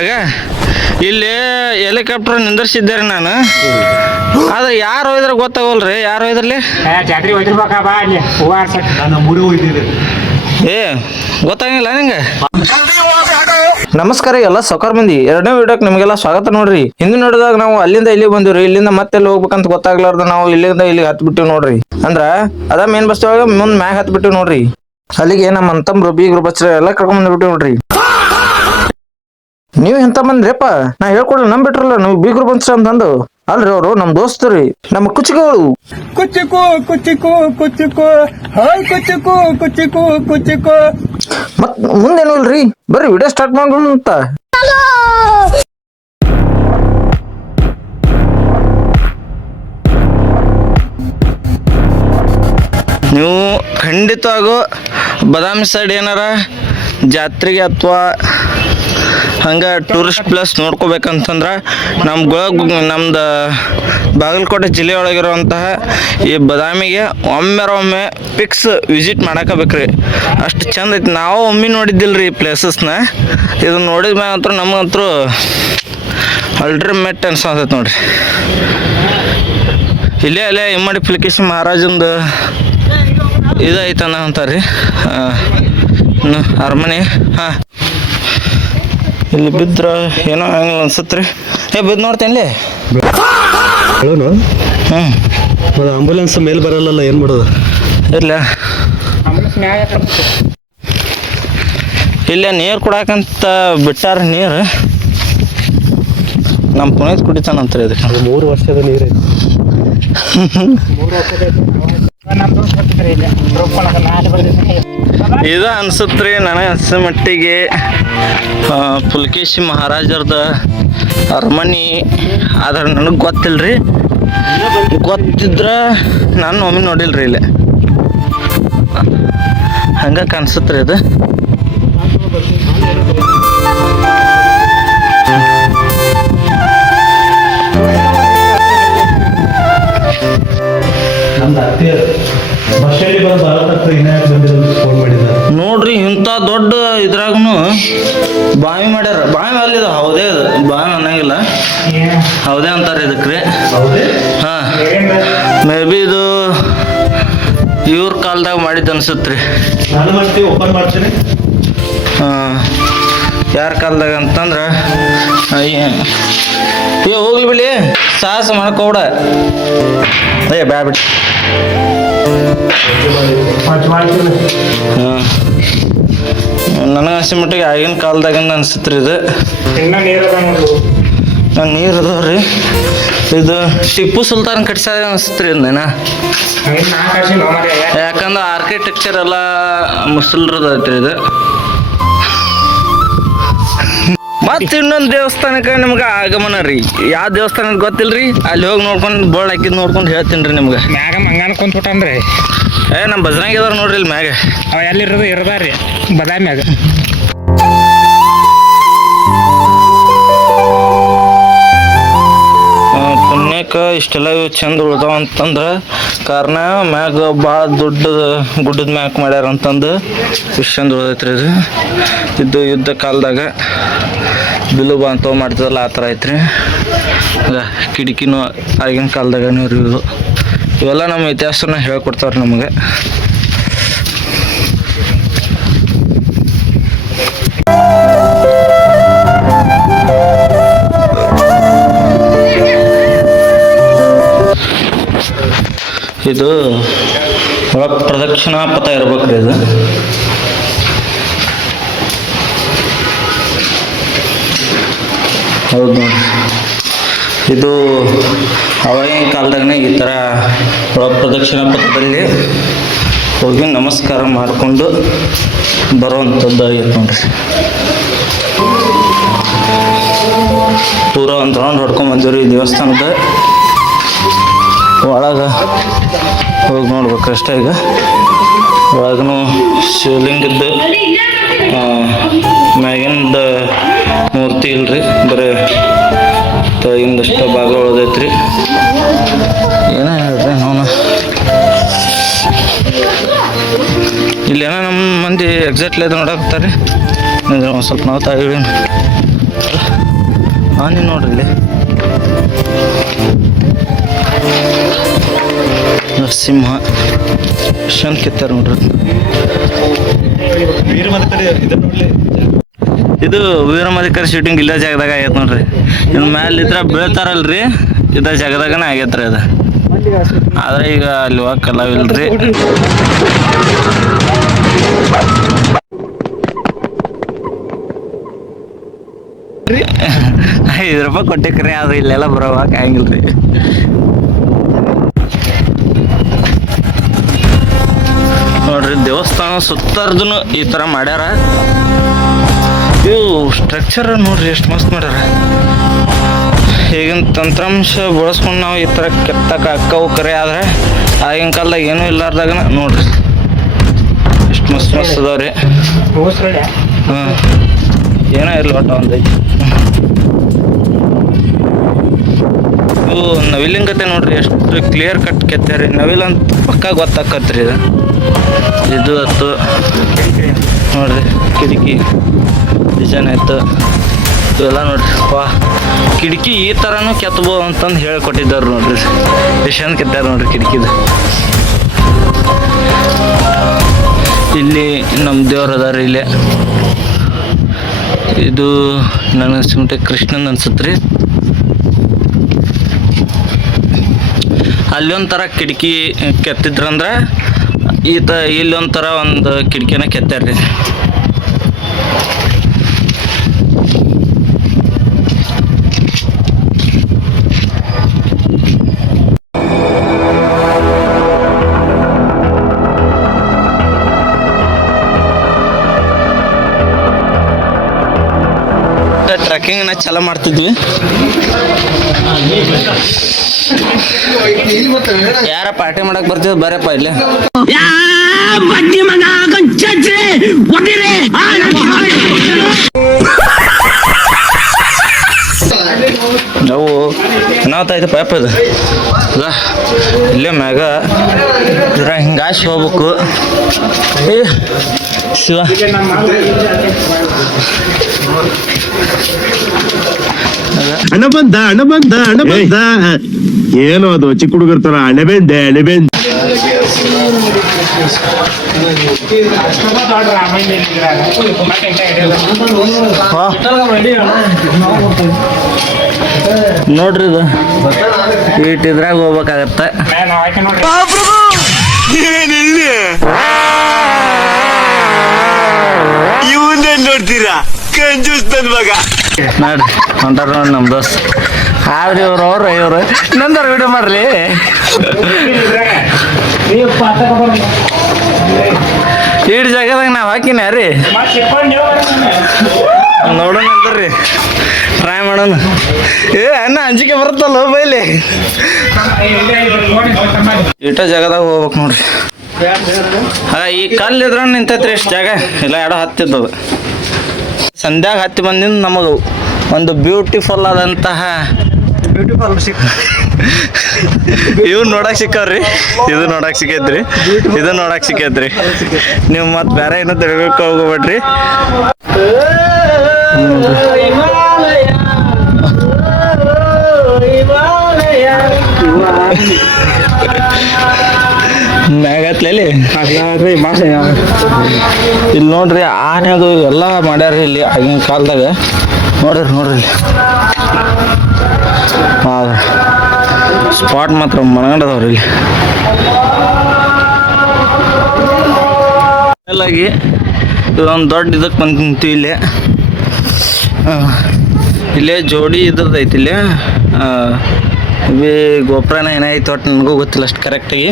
ಆಗ ಇಲ್ಲಿ ಹೆಲಿಕಾಪ್ಟರ್ ನಿಂದಿರ್ಸಿದ್ದಾರೆ ನಾನು, ಆದ್ರೆ ಯಾರು ಹೋಯ್ದ್ರ ಗೊತ್ತಾಗಲ್ರಿ. ಯಾರು ಹೋಯ್ದ್ರಲ್ಲಿ ಜಾತ್ರೆ ಹೋಯ್ತಿರ್ಬೇಕಾ ಬಾ ಅಲ್ಲಿ ಹೂವು ಆರ್ಸಕ್ ನಾನು ಮೂರು ಹೋಯ್ತಿದ್ದೆ. ಏ ಗೊತ್ತಾಗಿಲ್ಲ ನಿಂಗೆ. ನಮಸ್ಕಾರ ಎಲ್ಲ ಸೌಕರ್ ಮಂದಿ, ಎರಡನೇ ವಿಡಿಯೋಕ್ ನಿಮಗೆಲ್ಲ ಸ್ವಾಗತ. ನೋಡ್ರಿ, ಹಿಂದಿನ ನೋಡಿದಾಗ ನಾವು ಅಲ್ಲಿಂದ ಇಲ್ಲಿ ಬಂದಿವ್ರಿ, ಇಲ್ಲಿಂದ ಮತ್ತೆ ಎಲ್ಲಿ ಹೋಗ್ಬೇಕಂತ ಗೊತ್ತಾಗ್ಲಾರ್ದ ನಾವು ಇಲ್ಲಿಂದ ಇಲ್ಲಿ ಹತ್ ಬಿಟ್ಟಿವ್ ನೋಡ್ರಿ. ಅಂದ್ರ ಅದ ಮೇನ್ ಬಸ್ ಒಳಗ ಮುಂದ್ ಮ್ಯಾಗ ಹತ್ ಬಿಟ್ಟಿವ್ ನೋಡ್ರಿ. ಅಲ್ಲಿಗೆ ನಮ್ಮ ಅಂತಂಬ್ರು ಬೀಗ್ರು ಬಚ್ರ ಎಲ್ಲ ಕರ್ಕೊಂಡ್ ಬಂದ್ಬಿಟ್ಟಿವ್ ನೋಡ್ರಿ. ನೀವ್ ಎಂತ ಬಂದ್ರಿಪ್ಪ, ನಾ ಹೇಳ್ಕೊಡ್ಲಿ ನಂಬಿಟ್ರಲ್ಲ ನೀವು ಬೀಗ್ರು ಬಂಚ್ರ ಅಂತಂದು. ಅಲ್ರಿ ಅವ್ರು ನಮ್ ದೋಸ್ತರಿ, ನಮ್ಮ ಕುಚಿಗಳು. ಕುಚ್ಚಿಕು ಕುಚ್ಚಿಕು ಕುಚ್ಚಿಕು ಹಾಯ್ ಕುಚ್ಚಿಕು ಕುಚ್ಚಿಕು ಕುಚ್ಚಿಕು. ಮತ್ ಮುಂದೇನು ಇಲ್ರಿ, ಬರ್ರಿ ವಿಡಿಯೋ ಸ್ಟಾರ್ಟ್ ಮಾಡೋಣ ಅಂತ. ನೀವು ಖಂಡಿತವಾಗೂ ಬಾದಾಮಿ ಸೈಡ್ ಏನಾರ ಜಾತ್ರೆಗೆ ಅಥವಾ ಹಂಗೆ ಟೂರಿಸ್ಟ್ ಪ್ಲೇಸ್ ನೋಡ್ಕೋಬೇಕಂತಂದ್ರೆ ನಮ್ದು ಬಾಗಲಕೋಟೆ ಜಿಲ್ಲೆ ಒಳಗಿರುವಂತಹ ಈ ಬಾದಾಮಿಗೆ ಒಮ್ಮೆ ಫಿಕ್ಸ್ ವಿಸಿಟ್ ಮಾಡಾಕಬೇಕ್ರಿ. ಅಷ್ಟು ಚಂದ ಐತಿ. ನಾವು ಒಮ್ಮೆ ನೋಡಿದ್ದಿಲ್ಲ ರೀ ಈ ಪ್ಲೇಸಸ್ನ. ಇದನ್ನ ನೋಡಿದ ಮ್ಯಾಗ ಅಂತೂ ನಮಗಂತೂ ಅಲ್ಟ್ರಿಮೇಟ್ ಅನ್ಸತೈತೆ ನೋಡ್ರಿ. ಅಲ್ಲೇ ಇಮ್ಮಡಿ ಪುಲಿಕೇಶಿ ಮಹಾರಾಜಂದು ಇದು ಐತನ ಅಂತಾರೆ ಅರಮನೆ. ಹಾಂ, ಇಲ್ಲಿ ಬಿದ್ರ ಏನೋ ಹಂಗಿಲ್ಲ ಅನ್ಸತ್ರಿ. ಬಿದ್ದು ನೋಡ್ತೇನೆ. ಹ್ಞೂ, ಆಂಬುಲೆನ್ಸ್ ಮೇಲೆ ಬರಲ್ಲ, ಏನು ಮಾಡೋದು? ಇಲ್ಲ, ಇಲ್ಲೇ ನೀರು ಕುಡಾಕಂತ ಬಿಟ್ಟಾರ. ನೀರು ನಮ್ಮ ಪುನೀತ್ ಕುಡಿತಾನಂತ್ರಿ. ಇದಕ್ಕೆ 3 ವರ್ಷದ ನೀರು ಇದು ಅನ್ಸತ್ರಿ ನನಗೆ ಅನ್ಸೋ ಮಟ್ಟಿಗೆ. ಪುಲಕೇಶಿ ಮಹಾರಾಜರದ ಅರಮನೆ ಆದ್ರೆ ನನಗೆ ಗೊತ್ತಿಲ್ರಿ. ಗೊತ್ತಿದ್ರ ನಾನು ಒಮ್ಮೆ ನೋಡಿಲ್ರಿ. ಇಲ್ಲಿ ಹಂಗ ಕಾಣಿಸುತ್ರಿ ಇದು. ನೋಡ್ರಿ, ಇಂಥ ದೊಡ್ಡ ಇದ್ರಾಗನು ಬಾವಿ ಮಾಡ್ಯಾರ. ಬಾವಿ ಅಲ್ಲಿದ ಹೌದೇ, ಅದು ಬಾವಿ ಅನ್ನಂಗಿಲ್ಲ, ಹೌದೇ ಅಂತಾರೆ ಇದಕ್ರಿ. ಹಾ, ಮೇ ಬಿ ಇದು ಇವ್ರ ಕಾಲದಾಗ ಮಾಡಿದ್ದು ಅನ್ಸತ್ರಿ. ಯಾರ ಕಾಲದಾಗ ಅಂತಂದ್ರ ಹೋಗ್ಲಿ ಬಿಡಿ, ಸಾಹಸ ಮಾಡ್ಕೋಬಿಡ. ಬ್ಯಾಬಿಡಿ. ನನಗೆ ಅನ್ಸಿ ಮಟ್ಟಿಗೆ ಆಗಿನ ಕಾಲದಾಗಿಂದ ಅನ್ಸತ್ರಿ ಇದು. ನೀರು ಅದಾವ್ರಿ. ಇದು ಟಿಪ್ಪು ಸುಲ್ತಾನ್ ಕಟ್ಸಾದ ಅನ್ಸತ್ರಿ ಇದನ್ನ. ಯಾಕಂದ್ರೆ ಆರ್ಕಿಟೆಕ್ಚರ್ ಎಲ್ಲ ಮುಸಲ್ರದ ಐತ್ರಿ ಇದು. ಮತ್ತ ಇನ್ನೊಂದು ದೇವಸ್ಥಾನಕ್ಕೆ ನಿಮ್ಗೆ ಆಗಮನ ರೀ. ಯಾವ ದೇವಸ್ಥಾನ ಗೊತ್ತಿಲ್ರಿ, ಅಲ್ಲಿ ಹೋಗಿ ನೋಡ್ಕೊಂಡು ಬೋರ್ಡ್ ಹಾಕಿದ್ ನೋಡ್ಕೊಂಡು ಹೇಳ್ತೀನಿ ರೀ ನಿಮ್ಗೆ. ಮ್ಯಾಗ ಮಂಗಾನ ಕುಂತ್ಬಿಟ್ಟನ್ರಿ. ನಮ್ಮ ಬಜರಂಗಿ ಅದಾರ ನೋಡ್ರಿ ಇಲ್ಲಿ ಮ್ಯಾಗ. ಅವ ಎಲ್ಲಿರೋದು ಇರದಾರ್ರಿ ಬಾದಾಮ್ಯಾಗ. ಪುಣ್ಯಕ್ಕೆ ಇಷ್ಟೆಲ್ಲ ಚಂದ ಉಳ್ದಾವ ಅಂತಂದ್ರೆ ಕಾರಣ ಮ್ಯಾಗ ಭಾಳ ದೊಡ್ಡ ಗುಡ್ಡದ ಮ್ಯಾಗ ಮಾಡ್ಯಾರ ಅಂತಂದು ಇಷ್ಟು ಚಂದ ಉಳ್ದೈತ್ರಿ ಇದು. ಇದು ಯುದ್ಧ ಕಾಲದಾಗ ಬಿಲು ಬಾಂತವ ಮಾಡ್ತದಲ್ಲ ಆ ಥರ ಐತ್ರಿ. ಕಿಟಕಿನೂ ಆಗಿನ ಕಾಲದಾಗ ಇವು ಇವೆಲ್ಲ ನಮ್ಮ ಇತಿಹಾಸನ ಹೇಳ್ಕೊಡ್ತಾವ್ರಿ ನಮಗೆ. ಇದು ಒಳಗೆ ಪ್ರದಕ್ಷಿಣಾ ಪಥ ಇರ್ಬೇಕ್ರಿ ಇದು. ಹೌದು ನೋಡಿ, ಇದು ಅವಾಗಿನ ಕಾಲದಾಗನೇ ಈ ಥರ ಒಳಗೆ ಪ್ರದಕ್ಷಿಣಾ ಪಥದಲ್ಲಿ ಹೋಗಿ ನಮಸ್ಕಾರ ಮಾಡಿಕೊಂಡು ಬರುವಂಥದ್ದು ಆಗೈತೆ ನೋಡ್ರಿ. ಪೂರ ಒಂದು ರೌಂಡ್ ಹೊಡ್ಕೊಂಡು ಬಂದಿವ್ರಿ ಈ ದೇವಸ್ಥಾನದ ಒಳಗೆ. ಹೋಗಿ ನೋಡ್ಬೇಕು ಅಷ್ಟೇ. ಈಗ ಒಳಗೂ ಶಿವಲಿಂಗದ್ದು ಮ್ಯಾಗಿಂದ ಮೂರ್ತಿ ಇಲ್ರಿ, ಬರೀ ತೆಳಗಿಂದಷ್ಟು ಭಾಗ ಉಳ್ದೈತ್ರಿ. ಏನ ಹೇಳ್ರಿ ನಾವು ಇಲ್ಲೇನೋ ನಮ್ಮ ಮಂದಿ ಎಕ್ಸಾಕ್ಟ್ಲಿ ಅದು ನೋಡಾಕ್ತಾರೆ. ಒಂದು ಸ್ವಲ್ಪ ನಾವು ತಾಯಿ ಆನೆ ನೋಡ್ರಿ ಇಲ್ಲಿ ನರಸಿಂಹ ಶನ್ ಕೆತ್ತಾರ ನೋಡ್ರಿ. ಇದು ವೀರಮಧಿಕಾರಿ ಶೂಟಿಂಗ್ ಇಲ್ಲ ಜಾಗದಾಗ ಆಗೈತೆ ನೋಡ್ರಿ. ಇನ್ನು ಮ್ಯಾಲೆ ಇದ್ರ ಬೀಳ್ತಾರಲ್ರಿ, ಇದ ಜಾಗದಾಗನೇ ಆಗೈತ್ರಿ ಅದು. ಆದ್ರೆ ಈಗ ಅಲ್ಲಿ ಹೋಗಕ್ಕಲ್ಲವಿಲ್ರಿ. 5 ರೂಪಾಯಿ ಕೊಟ್ಟಿಕ್ರಿ, ಆದ್ರೆ ಇಲ್ಲೆಲ್ಲ ಬರೋವಾಗ ಆಗಂಗಿಲ್ರಿ. ನೋಡ್ರಿ ದೇವಸ್ಥಾನ ಸುತ್ತಾರ್ದು ಈ ತರ ಮಾಡ್ಯಾರ. ಇವು ಸ್ಟ್ರಕ್ಚರ್ ನೋಡ್ರಿ ಎಷ್ಟು ಮಸ್ತ್ ಮಾಡ್ಯಾರ. ಈಗಿನ ತಂತ್ರಾಂಶ ಬಳಸ್ಕೊಂಡು ನಾವು ಈ ತರ ಕೆತ್ತಕ್ಕೆ ಅಕ್ಕವು ಕರೆ, ಆದ್ರೆ ಆಗಿನ ಕಾಲದಾಗ ಏನೂ ಇಲ್ಲಾರ್ದಾಗ ನೋಡ್ರಿ ಎಷ್ಟು ಮಸ್ತ್ ಮಸ್ತ್ ಅದಾವ್ರಿ. ಹಾಂ ಏನೋ ಇರ್ಲಿ ಒಟ್ಟು ಒಂದೈತಿ. ಇವು ನವಿಲಿಂಗತೆ ನೋಡ್ರಿ ಎಷ್ಟು ಕ್ಲಿಯರ್ ಕಟ್ ಕೆತ್ತಾರಿ. ನವಿಲ್ ಅಂತ ಪಕ್ಕ ಗೊತ್ತಾಕತ್ರಿ ಇದು ಹತ್ತು ನೋಡ್ರಿ. ಕಿಟಕಿ ಡಿಸೈನ್ ಆಯ್ತು ಇವೆಲ್ಲ ನೋಡ್ರಿ. ವಾ ಕಿಟಕಿ ಈ ಥರನೂ ಕೆತ್ತಬೋದು ಅಂತಂದು ಹೇಳ್ಕೊಟ್ಟಿದ್ದಾರೆ ನೋಡ್ರಿ. ಡಿಸೈನ್ ಕೆತ್ತಾರ ನೋಡ್ರಿ ಕಿಟಕಿದು. ಇಲ್ಲಿ ನಮ್ಮ ದೇವ್ರು ಅದಾರ ಇಲ್ಲೇ. ಇದು ನನಗೆ ಸಿಮಟೆ ಕೃಷ್ಣನ್ ಅನ್ಸತ್ರಿ. ಅಲ್ಲಿ ಒಂಥರ ಕಿಟಕಿ ಕೆತ್ತಿದ್ರಂದ್ರೆ ಇಲ್ಲೊಂಥರ ಒಂದು ಕಿಟಕಿನ ಕೆತ್ತಾರ್ರಿ. ಟ್ರೆಕ್ಕಿಂಗ್ನ ಚಾಲ ಮಾಡ್ತಿದ್ವಿ. ಯಾರ ಪಾರ್ಟಿ ಮಾಡಕ್ ಬರ್ತಿದ್ ಬರಪ್ಪ ಇಲ್ಲಿ. ನಾವು ಏನಾಗ್ತಾಯ್ತು ಪೈಪ್ ಅದು ಇಲ್ಲೇ ಮ್ಯಾಗ ಇದ್ರ ಹಿಂಗಾಸಿ ಹೋಗ್ಬೇಕು. ಏ ಶಿವ ಹಣ ಬಂದ ಏನೋ ಅದು ಚಿಕ್ಕ ಹುಡುಗರ ತರ ಅಣೆಬೆಂದೆ ನೋಡ್ರಿ ಇದು ಇದ್ರಾಗ ಹೋಗ್ಬೇಕಾಗತ್ತ. ಇವನ್ನೇನ್ ನೋಡ್ತೀರಾ ಕಂಜೂಸ್ ನನ್ ಮಗ. ನೋಡ್ರಿ ಹೊಂಟಾರ ನೋಡಿ ನಮ್ಮ ದೋಸ್ತ್. ಆದ್ರೆ ಇವ್ರು ನಂದರ ವಿಡಿಯೋ ಮಾಡ್ರಿ. ಈಡ್ ಜಾಗದಾಗ ನಾವು ಹಾಕಿನ ರೀ, ನೋಡೋಣ ಅಂತಾರ್ರಿ, ಟ್ರೈ ಮಾಡೋಣ. ಅಣ್ಣ ಅಂಜಿಕೆ ಬರುತ್ತಲ್ಲ ಬೈಲಿ. ಇಷ್ಟ ಜಾಗದಾಗ ಹೋಗ್ಬೇಕು ನೋಡ್ರಿ. ಈ ಕಲ್ಲು ಇದ್ರ ನಿಂತೈತ್ರಿ ಇಷ್ಟು ಜಾಗ, ಇಲ್ಲ ಎಡೋ ಹತ್ತಿದ್ದದು. ಸಂಧ್ಯಾಗ ಹತ್ತಿ ಬಂದಿಂದ ನಮಗೆ ಒಂದು ಬ್ಯೂಟಿಫುಲ್ ಆದಂತಹ ಇವ್ ನೋಡಕ್ ಸಿಕ್ಕವ್ರಿ. ಇದು ನೋಡಕ್ ಸಿಕ್ಕೈತ್ರಿ, ಇದು ನೋಡಕ್ ಸಿಕ್ಕೈತ್ರಿ. ನೀವು ಮತ್ತೆ ಬೇರೆ ಏನೋ ತಿಳ್ಕೊಕ್ ಹೋಗ್ಬೇಡ್ರಿ. ಮ್ಯಾಗತ್ಲಲ್ಲಿ ಇಲ್ಲಿ ನೋಡ್ರಿ ಆನೆ ಅದು ಎಲ್ಲ ಮಾಡ್ಯಾರ ಇಲ್ಲಿ ಆಗಿನ ಕಾಲದಾಗ. ನೋಡ್ರಿ ಸ್ಪಾಟ್ ಮಾತ್ರ ಮನಗಂಡದವ್ರಿ ಇಲ್ಲಿ. ಎಲ್ಲಾಗಿ ಇದೊಂದು ದೊಡ್ಡ ಇದಕ್ಕೆ ಬಂದು ನಿಂತೀವಿ ಇಲ್ಲೇ. ಇಲ್ಲೇ ಜೋಡಿ ಇದ್ರದ್ದು ಐತಿ ಇಲ್ಲೇ. ಗೋಪುರನ ಏನಾಯ್ತು ಒಟ್ಟು ನನಗೂ ಗೊತ್ತಿಲ್ಲ ಅಷ್ಟು ಕರೆಕ್ಟಾಗಿ.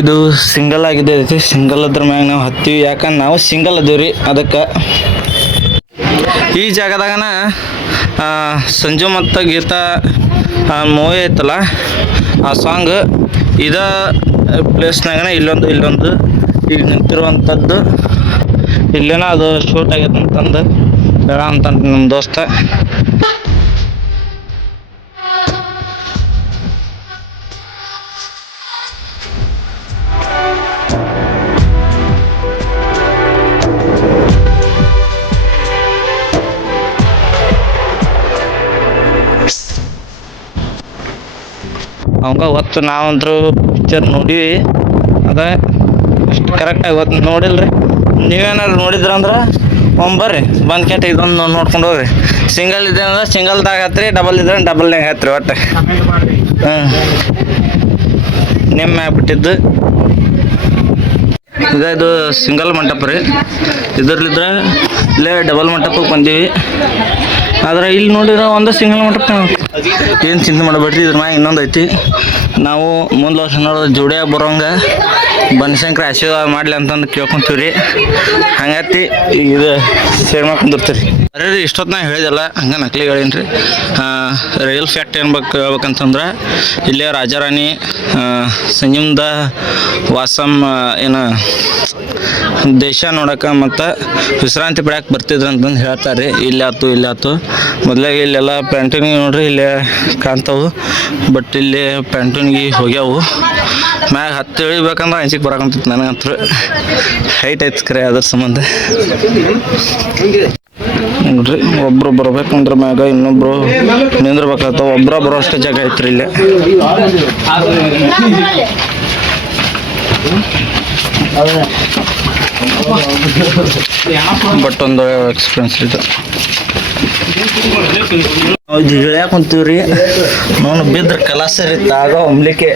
ಇದು ಸಿಂಗಲ್ ಆಗಿದೆ ಐತಿ. ಸಿಂಗಲ್ ಅದ್ರ ಮ್ಯಾಗ ನಾವು ಹತ್ತೀವಿ, ಯಾಕಂದ್ರೆ ನಾವು ಸಿಂಗಲ್ ಅದೀವ್ರಿ. ಅದಕ್ಕೆ ಈ ಜಾಗದಾಗನ ಸಂಜು ಮತ್ತು ಗೀತಾ ಮೂವಿ ಐತಲ್ಲ ಆ ಸಾಂಗ್ ಇದ ಪ್ಲೇಸ್ನಾಗನ ಇಲ್ಲೊಂದು ಈಗ ನಿಂತಿರುವಂಥದ್ದು ಇಲ್ಲೇನ ಅದು ಶೂಟ್ ಆಗೈತೆ ಅಂತಂದು ಹೇಳ ಅಂತ ನಮ್ಮ ದೋಸ್ತ. ಅವಾಗ ಹೊತ್ತು ನಾವಂತರೂ ಪಿಕ್ಚರ್ ನೋಡಿವಿ ಅದ ಅಷ್ಟು ಕರೆಕ್ಟಾಗಿ ಹೊತ್ತು ನೋಡಿಲ್ರಿ. ನೀವೇನಾದ್ರು ನೋಡಿದ್ರಂದ್ರೆ ಬರ್ರಿ ಬಂದು ಕೆಟ್ಟ ಇದೊಂದು ನೋಡ್ಕೊಂಡು ಹೋಗ್ರಿ. ಸಿಂಗಲ್ ಇದೆ ಅಂದ್ರೆ ಸಿಂಗಲ್ದಾಗ ಹತ್ರಿ, ಡಬಲ್ ಇದ್ರೆ ಡಬಲ್ನಾಗ ಹತ್ರಿ ಒಟ್ಟು. ಕಮೆಂಟ್ ಮಾಡ್ರಿ. ನಿಮ್ಮ ಬಿಟ್ಟಿದ್ದು ಇದು ಸಿಂಗಲ್ ಮಂಟಪ ರೀ. ಇದರ್ಲಿದ್ರೆ ಇಲ್ಲೇ ಡಬಲ್ ಮಂಟಪಕ್ಕೆ ಬಂದೀವಿ. ಆದ್ರೆ ಇಲ್ಲಿ ನೋಡಿದ್ರೆ ಒಂದು ಸಿಂಗಲ್ ಮಂಟಪ ಏನು ಚಿಂತೆ ಮಾಡಬೇಡ್ರಿ. ಇದ್ರ ಮ್ಯಾಗ ಇನ್ನೊಂದು ಐತಿ. ನಾವು ಮುಂದೆ ವರ್ಷ ನೋಡಿದ್ರೆ ಜೋಡಿಯಾಗಿ ಬರೋಂಗೆ ಬನಶಂಕರ ಆಶೀರ್ವಾದ ಮಾಡಲಿ ಅಂತಂದು ಕೇಳ್ಕೊಂತೀವಿ ರೀ. ಹಂಗತಿ ಇದು ಸೇರ್ ಮಾಡ್ಕೊಂಡಿರ್ತೀರಿ. ಅರೆ ರೀ ಇಷ್ಟೊತ್ತಿನಾಗ ಹೇಳಿದಲ್ಲ ಹಂಗೆ ನಕಲಿ ಹೇಳೀನಿ ರೀ. ರಿಯಲ್ ಫ್ಯಾಕ್ಟ್ ಹೇಳ್ಬೇಕಂತಂದ್ರೆ ಇಲ್ಲೇ ರಾಜಾರಾಣಿ ಸಂಯಮದ ವಾಸಮ್ ಏನು ದೇಶ ನೋಡಕ್ಕೆ ಮತ್ತು ವಿಶ್ರಾಂತಿ ಪಡ್ಯಾಕೆ ಬರ್ತಿದ್ರು ಅಂತಂದು ಹೇಳ್ತಾರೆ. ಇಲ್ಲಿ ಆಯ್ತು ಮೊದಲಾಗಿ ಇಲ್ಲೆಲ್ಲ ಪ್ಯಾಂಟೂನಿಗೆ ನೋಡ್ರಿ ಇಲ್ಲೇ ಕಾಣ್ತಾವು. ಬಟ್ ಇಲ್ಲಿ ಪ್ಯಾಂಟೂನಿಗೆ ಹೋಗ್ಯಾವು. ಮ್ಯಾಗ ಹತ್ತಿ ಇಳಿಬೇಕಂದ್ರೆ ಅಂಜಿಕೆ ಬರಾಕಂತಿತ್ತು ನನಗಂತೂ. ಹೈಟ್ ಐತೆ ಕರೆ ಅದ್ರ ಸಂಬಂಧ ನೋಡ್ರಿ. ಒಬ್ರು ಬರ್ಬೇಕಂದ್ರೆ ಮ್ಯಾಗ ಇನ್ನೊಬ್ರು ನಿಂದ್ರಬೇಕಾಗ್ತಾವ. ಒಬ್ಬರ ಬರೋ ಅಷ್ಟು ಜಾಗ ಐತ್ರಿ ಇಲ್ಲೇ. ಬಟ್ ಒಂದು ಎಕ್ಸ್ಪೀರಿಯನ್ಸ್ ಇದು. ಇದು ಇಳ್ಯಾಕ ಕುಂತೀವ್ರಿ. ನೋನು ಬಿದ್ರ ಕಲಾಸರಿ ತಾಗ ಒಮ್ಲಿಕ್ಕೆ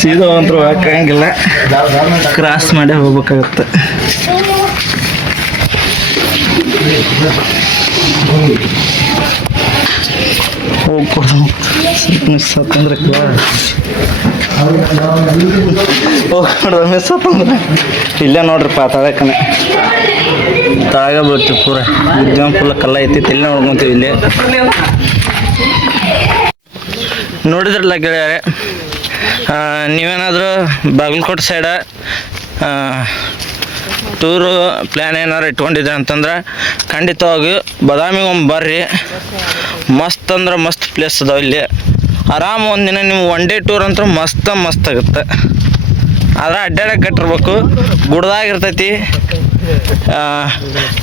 ಸೀದಾ ಅಂತೂ ಹಾಕಂಗಿಲ್ಲ, ಕ್ರಾಸ್ ಮಾಡೇ ಹೋಗ್ಬೇಕಾಗತ್ತೆ. ಹೋಗ್ಕೊಡು ಮಿಸ್ ಆತಂದ್ರೆ ಮಿಸ್ ಆತಂದ್ರೆ ಇಲ್ಲೇ ನೋಡ್ರಿಪ್ಪ ತಳಕನೆ ತಳಗ ಬೀಳ್ತೀವಿ. ಪೂರ ಉದ್ಯಮ ಫುಲ್ ಕಲ್ಲ ಐತಿ. ಇಲ್ಲಿ ನೋಡ್ಕೊಂತೀವಿ. ಇಲ್ಲಿ ನೋಡಿದ್ರಲ್ಲ ಗೆಳೆಯರೆ, ನೀವೇನಾದರೂ ಬಾಗಲಕೋಟೆ ಸೈಡ ಟೂರು ಪ್ಲ್ಯಾನ್ ಏನಾರು ಇಟ್ಕೊಂಡಿದ್ದೆ ಅಂತಂದ್ರೆ ಖಂಡಿತವಾಗಿ ಬಾದಾಮಿಗೆ ಬರ್ರಿ. ಮಸ್ತ್ ಅಂದ್ರೆ ಮಸ್ತ್ ಪ್ಲೇಸ್ ಅದಾವೆ ಇಲ್ಲಿ. ಆರಾಮ್ ಒಂದಿನ ನೀವು ಒನ್ ಡೇ ಟೂರ್ ಅಂತ ಮಸ್ತ್ ಆಗುತ್ತೆ. ಆದ್ರೆ ಅಡ್ಡಾಡಕ್ಕೆ ಕಟ್ಟಿರ್ಬೇಕು. ಗುಡ್ದಾಗಿರ್ತೈತಿ.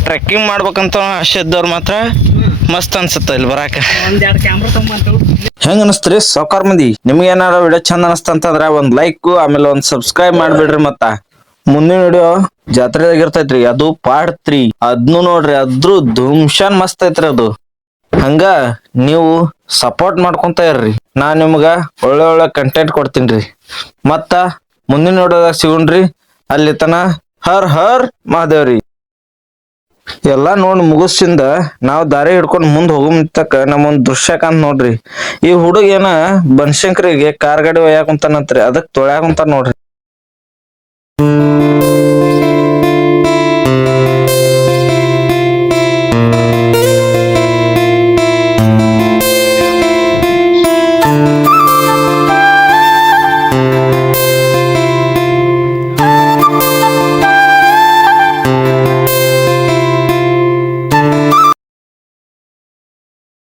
ಟ್ರೆಕ್ಕಿಂಗ್ ಮಾಡ್ಬೇಕಂತ ಆಸೆ ಇದ್ದವ್ರು ಮಾತ್ರ ಮಸ್ತ್ ಅನ್ಸುತ್ತೆ ಇಲ್ಲಿ ಬರಾಕ. ಹೆಂಗೆ ಅನಿಸ್ತ್ರಿ ಸಾವ್ಕಾರ್ ಮಂದಿ? ನಿಮ್ಗೆ ಏನಾರ ವಿಡಿಯೋ ಚಂದ ಅನಿಸ್ತಂತಂದ್ರೆ ಒಂದು ಲೈಕ್ ಆಮೇಲೆ ಒಂದು ಸಬ್ಸ್ಕ್ರೈಬ್ ಮಾಡಿಬಿಡ್ರಿ. ಮತ್ತು ಮುಂದಿನ ವಿಡಿಯೋ ಜಾತ್ರೆದಾಗ ಇರ್ತೈತ್ರಿ, ಅದು ಪಾರ್ಟ್ 3. ಅದನ್ನು ನೋಡ್ರಿ, ಅದ್ರ ಧೂಮ್ಶಾನ್ ಮಸ್ತ್ ಐತ್ರಿ ಅದು. ಹಂಗ ನೀವು ಸಪೋರ್ಟ್ ಮಾಡ್ಕೊಂತ ಇರ್ರಿ. ನಾ ನಿಮ್ಗೆ ಒಳ್ಳೆ ಕಂಟೆಂಟ್ ಕೊಡ್ತೀನಿ ರೀ. ಮತ್ತ ಮುಂದಿನ ವಿಡಿಯೋದಾಗ ಸಿಗೋಣ್ರಿ. ಅಲ್ಲಿ ತನ ಹರ್ ಮಹಾದೇವ್ರಿ. ಎಲ್ಲ ನೋಡಿ ಮುಗಿಸಿಂದ ನಾವು ದಾರಿ ಹಿಡ್ಕೊಂಡು ಮುಂದೆ ಹೋಗತಕ್ಕ ನಮ್ಮೊಂದು ದೃಶ್ಯ ಕಾಂತ ನೋಡ್ರಿ. ಈ ಹುಡುಗ ಏನ ಬನಶಂಕರಿಗೆ ಕಾರ್ ಗಾಡಿ ಒಯ್ಯಾಕುಂತಾನಂತ್ರಿ, ಅದಕ್ಕೆ ತೊಳ್ಯಾಕುಂತಾನ ನೋಡ್ರಿ.